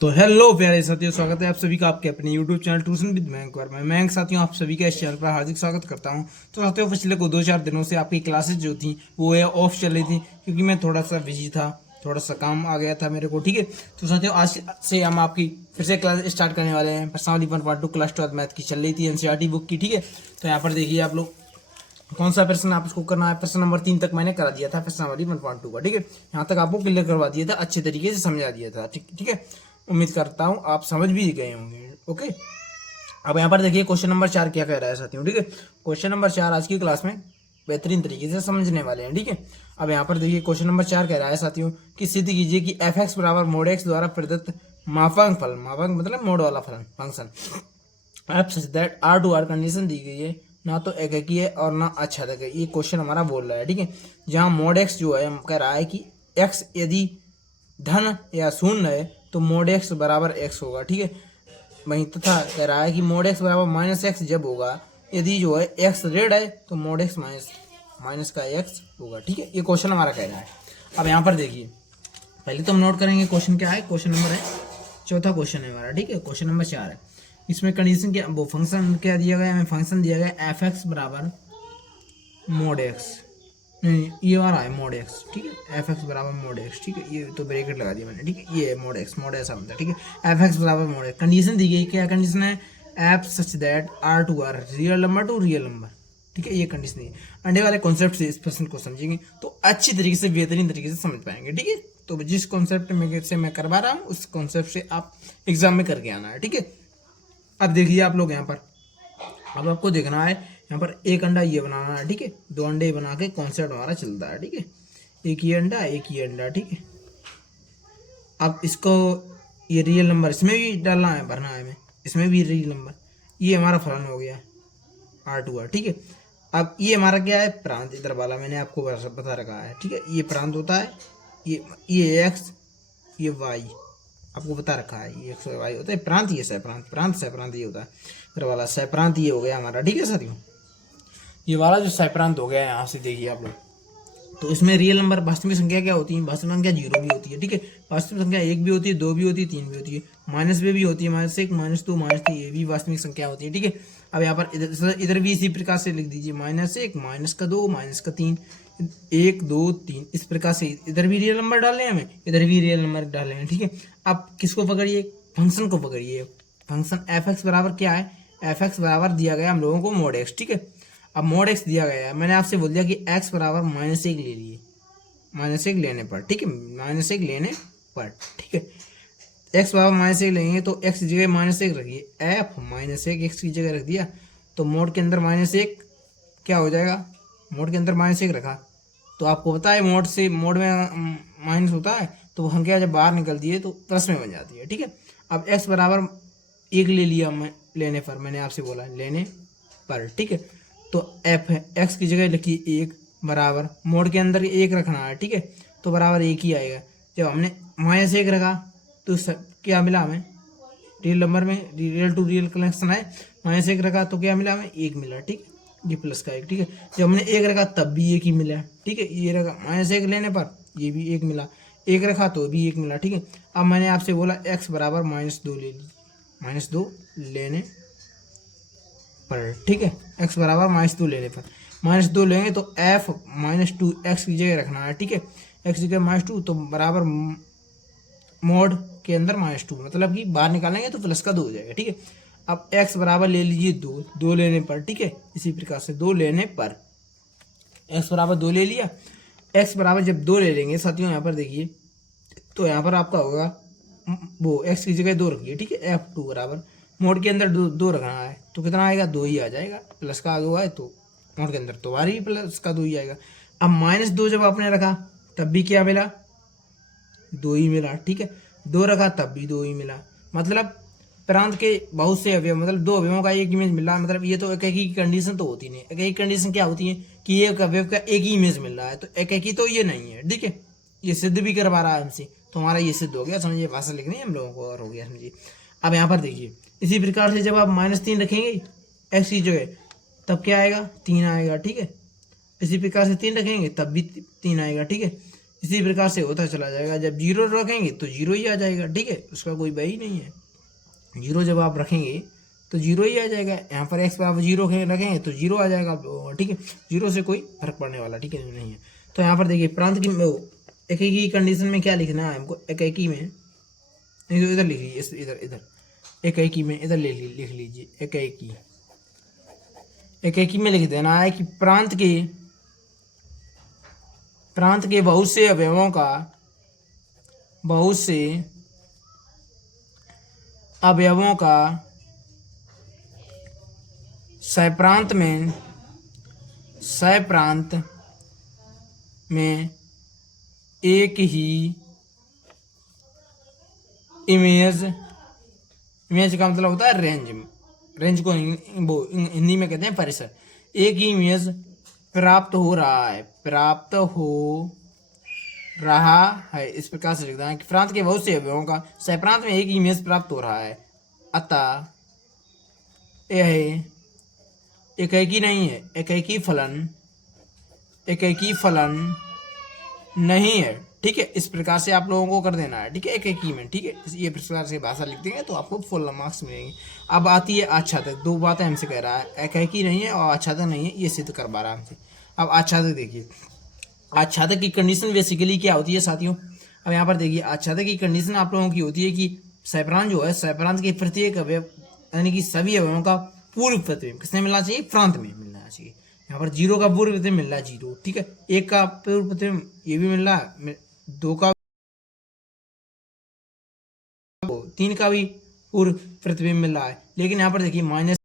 तो हेलो प्यारे साथियों, स्वागत है आप सभी का आपके अपने YouTube channel tuition with Mayank पर। मैं मयंक साथियों आप सभी का इस चैनल पर हार्दिक स्वागत करता हूं। तो साथियों पिछले को 2-4 दिनों से आपकी क्लासेस जो थी वो ऑफ चल रही थी क्योंकि मैं थोड़ा सा बिजी था, थोड़ा सा काम आ गया था मेरे को। ठीक है, तो साथियों आज से हम आपकी फिर से क्लास स्टार्ट करने वाले हैं। पर्सनाली 1 2 क्लास 12 मैथ की चल रही थी एनसीईआरटी बुक की। ठीक है, तो यहाँ पर देखिए आप लोग कौन सा प्रश्न आप इसको करना है। प्रश्न नंबर 3 तक मैंने करा दिया था पर्सनाली 1.2 का। ठीक है, यहाँ तक आपको क्लियर करवा दिया था, अच्छे तरीके से समझा दिया था। ठीक है, उम्मीद करता हूँ आप समझ भी गए होंगे। ओके, अब यहाँ पर देखिए क्वेश्चन नंबर 4 क्या कह रहा है साथियों। ठीक है, क्वेश्चन नंबर 4 आज की क्लास में बेहतरीन तरीके से समझने वाले हैं। ठीक है, अब यहाँ पर देखिए क्वेश्चन नंबर 4 कह रहा है साथियों कि सिद्ध कीजिए कि एफ एक्स बराबर मोड एक्स द्वारा प्रदत्त मापांक फल, मापांक मतलब मोड वाला फलन function f such that R to R condition दी गई है, ना तो एककी है और ना आच्छादक है। ये क्वेश्चन हमारा बोल रहा है। ठीक है, जहाँ मोड एक्स जो है हम कह रहा है कि एक्स यदि धन या शून्य है तो मोड एक्स बराबर एक्स होगा। ठीक है, वहीं तथा कह रहा है कि मोड एक्स बराबर माइनस एक्स जब होगा, यदि जो है एक्स रेड है तो मोड एक्स माइनस का एक्स होगा। ठीक है, ये क्वेश्चन हमारा कह रहा है। अब यहाँ पर देखिए पहले तो हम नोट करेंगे क्वेश्चन क्या है। क्वेश्चन नंबर है चौथा क्वेश्चन है हमारा। ठीक है, क्वेश्चन नंबर 4 है। इसमें कंडीशन क्या, वो फंक्शन क्या दिया गया है, हमें फंक्शन दिया गया एफ एक्स बराबर मोड एक्स, नहीं ये वाला है मोड एक्स। ठीक है, एफ एक्स बराबर मोड एक्स। ठीक है, ये तो ब्रैकेट लगा दिया मैंने। ठीक है, ये मोड एक्स, मोड ऐसा बनता है। ठीक है, एफ एक्स बराबर मोड एक्स। कंडीशन दी गई, क्या कंडीशन है, F such that R to R real number to real number. ठीक है, ये कंडीशन है। अंडे वाले कॉन्सेप्ट से इस प्रश्न को समझेंगे तो अच्छी तरीके से बेहतरीन तरीके से समझ पाएंगे। ठीक है, तो जिस कॉन्सेप्ट में से मैं करवा रहा हूँ उस कॉन्सेप्ट से आप एग्जाम में करके आना है। ठीक है, अब देखिए आप लोग यहाँ पर, अब आपको देखना है यहाँ पर एक अंडा ये बनाना है। ठीक है, 2 अंडे बना के कॉन्सेप्ट हमारा चलता है। ठीक है, एक ये अंडा एक ये अंडा। ठीक है, अब इसको ये रियल नंबर इसमें भी डालना है, भरना है हमें, इसमें भी रियल नंबर। ये हमारा फलन हो गया आर टू आर। ठीक है, अब ये हमारा क्या है, प्रांत इधर वाला मैंने आपको बता रखा है। ठीक है, ये प्रांत होता है, ये एक्स ये वाई आपको बता रखा है, ये एक्स वाई होता है प्रांत, ये सहप्रांत, प्रांत सहप्रांत ये होता है इधर वाला सहप्रांत, ये हो गया हमारा। ठीक है साथियों, ये वाला जो सहप्रांत हो गया है यहाँ से देखिए आप लोग, तो इसमें रियल नंबर वास्तविक संख्या क्या होती है, वास्तविक संख्या 0 भी होती है। ठीक है, वास्तविक संख्या 1 भी होती है, 2 भी होती है, 3 भी होती है, माइनस में भी होती है, -1 -2 -3, ये भी वास्तविक संख्या होती है। ठीक है, अब यहाँ पर इधर भी इसी प्रकार से लिख दीजिए, -1 -2 -3 1 2 3, इस प्रकार से इधर भी रियल नंबर डालने हैं हमें, इधर भी रियल नंबर डालने हैं। ठीक है, अब किसको पकड़िए, फंक्शन को पकड़िए। फंक्शन एफ एक्स बराबर क्या है, एफ एक्स बराबर दिया गया हम लोगों को मोड एक्स। ठीक है, अब मोड एक्स दिया गया है, मैंने आपसे बोल दिया कि एक्स बराबर -1 ले लिए, -1 लेने पर। ठीक है, -1 लेने पर। ठीक है, एक्स बराबर -1 लेंगे तो एक्स की जगह -1 रखिए, एफ -1 एक्स की जगह रख दिया तो मोड के अंदर -1 क्या हो जाएगा, मोड के अंदर -1 रखा तो आपको पता है मोड से मोड में माइनस होता है तो वो संख्या जब बाहर निकलती है तो प्लस में बन जाती है। ठीक है, अब एक्स बराबर 1 ले लिया मैं, लेने पर मैंने आपसे बोला लेने पर। ठीक है, तो एफ है, एक्स की जगह लिखिए 1 बराबर मोड के अंदर 1 रखना है। ठीक है, तो बराबर 1 ही आएगा। जब हमने -1 रखा तो क्या मिला हमें, रियल नंबर में रियल टू रियल कनेक्शन है, -1 रखा तो क्या मिला हमें, 1 मिला। ठीक है, ये प्लस का 1। ठीक है, जब हमने 1 रखा तब भी 1 ही मिला। ठीक है, ये रखा -1 लेने पर ये भी 1 मिला, 1 रखा तो भी 1 मिला। ठीक है, अब मैंने आपसे बोला एक्स बराबर -2 ले लीजिए, -2 लेने पर। ठीक है, एक्स बराबर -2 लेने पर, -2 लेंगे तो एफ -2 एक्स की जगह रखना है। ठीक है, एक्स की जगह -2 तो बराबर मोड के अंदर -2, मतलब कि बाहर निकालेंगे तो प्लस का 2 हो जाएगा। ठीक है, अब x बराबर ले लीजिए 2 लेने पर। ठीक है, इसी प्रकार से 2 लेने पर x बराबर 2 ले लिया। x बराबर जब 2 ले लेंगे साथियों, यहाँ पर देखिए तो यहाँ पर आपका होगा वो x की जगह 2 रखिए। ठीक है, f2 बराबर मोड के अंदर 2 रखना है तो कितना आएगा, 2 ही आ जाएगा, प्लस का आगे हुआ है तो मोड के अंदर तो बाहर ही प्लस का 2 ही आएगा। अब -2 जब आपने रखा तब भी क्या मिला, 2 ही मिला। ठीक है, 2 रखा तब भी 2 ही मिला, मतलब प्रांत के बहुत से अवयव, मतलब 2 अवयवों का एक इमेज मिल रहा है, मतलब ये तो एक ही कंडीशन तो होती नहीं। एक ही कंडीशन क्या होती है कि एक अवयव का एक ही इमेज मिल रहा है, तो एक ही तो ये नहीं है। ठीक है, ये सिद्ध भी करवा रहा है हमसे, तो हमारा ये सिद्ध हो गया, समझिए भाषा लिखनी है हम लोगों को और हो गया, समझिए। अब यहाँ पर देखिए इसी प्रकार से जब आप -3 रखेंगे एक्स की जगह तब क्या आएगा, 3 आएगा। ठीक है, इसी प्रकार से 3 रखेंगे तब भी 3 आएगा। ठीक है, इसी प्रकार से होता चला जाएगा। जब जीरो रखेंगे तो जीरो ही आ जाएगा, ठीक है, उसका कोई वही नहीं है। जीरो जब आप रखेंगे तो जीरो ही आ जाएगा। यहाँ पर एक्स पर आप जीरो रखेंगे तो जीरो आ जाएगा, ठीक है, जीरो से कोई फर्क पड़ने वाला, ठीक है, नहीं है। तो यहाँ पर देखिए प्रांत की एक ही कंडीशन में क्या लिखना है हमको, एक ही में, इधर लिख लीजिए, इधर इधर एक ही में इधर लिख लीजिए, एक ही में लिख देना है कि प्रांत के बहुत से अवयवों का सह प्रांत में एक ही इमेज का मतलब होता है रेंज को हिंदी में कहते हैं परिसर। एक ही इमेज प्राप्त हो रहा है, इस प्रकार से लिखना है कि प्रांत के बहुत से अवयवों का सह प्रांत में एक ही इमेज प्राप्त हो रहा है, अतः यह एक नहीं है, एक फलन नहीं है, ठीक है। इस प्रकार से आप लोगों को कर देना है, ठीक है, एक ही में, ठीक है। ये प्रकार से भाषा लिख देंगे तो आपको फुल मार्क्स मिलेंगे। अब आती है आच्छादक। दो बातें हमसे कह रहा है, एक ही नहीं है और आच्छादक नहीं है, ये सिद्ध करवा रहा है हमसे। अब आच्छादक देखिए, आच्छादक की कंडीशन बेसिकली क्या होती है साथियों। अब यहाँ पर देखिए आच्छादक की कंडीशन आप लोगों की होती है कि सहप्रांत जो है, सहप्रांत के प्रत्येक अवयव यानी कि सभी अवयवों का पूर्व प्रतिबिंब किसने मिलना चाहिए, प्रांत में मिलना चाहिए। यहाँ पर जीरो का पूर्व प्रतिबिंब मिल रहा है जीरो, ठीक है, एक का पूर्व प्रतिबिंब ये भी मिल रहा है, दो का, तीन का भी पूर्व प्रतिबिंब मिल रहा है। लेकिन यहाँ पर देखिए माइनस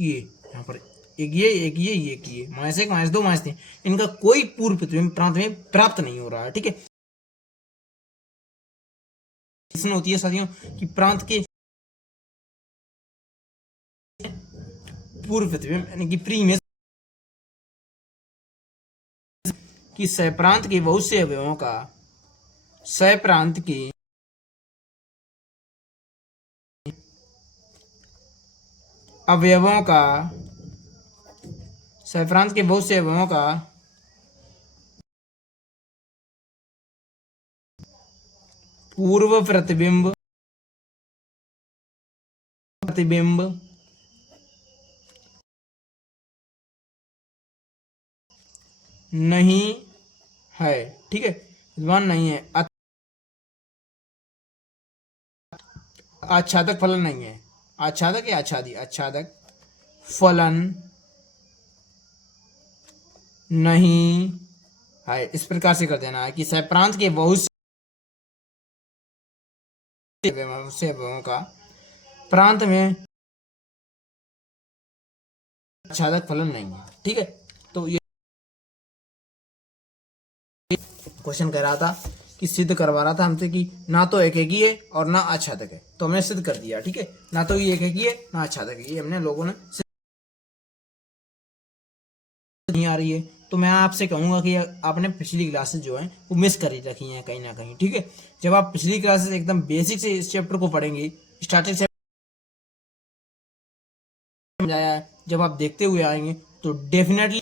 ये, यहाँ पर एक ये माइनस एक माइनस दो माइनस तीन, इनका कोई पूर्व प्रतिबिंब प्रांत में प्राप्त नहीं हो रहा है, ठीक है। इसमें होती है साथियों कि प्रांत के पूर्व प्रतिबिंब यानी कि प्री इमेज कि सहप्रांत के बहुत से अवयवों का सहप्रांत के अवयवों का सहप्रांत के बहुत से अवयवों का पूर्व प्रतिबिंब नहीं है, ठीक है, विद्वान नहीं है। आच्छादक फलन नहीं है, आच्छादक या आच्छादक फलन नहीं है, इस प्रकार से कर देना है कि सहप्रांत के बहुत से अवयवों का प्रांत में आच्छादक फलन नहीं है, ठीक है। तो ये क्वेश्चन कह रहा था कि सिद्ध करवा रहा था हमसे कि ना तो एक ही है और ना आच्छादक है, तो हमने सिद्ध कर दिया, ठीक है, ना तो ये एक ही है ना आच्छादक है, ये हमने लोगों ने नहीं आ रही है। तो मैं आपसे कहूंगा कि आपने पिछली क्लासेस जो है वो मिस कर रखी हैं कहीं ना कहीं, ठीक है। जब आप पिछली क्लासेस एकदम बेसिक से इस चैप्टर को पढ़ेंगे, स्टार्टिंग से समझाया है, जब आप देखते हुए आएंगे तो डेफिनेटली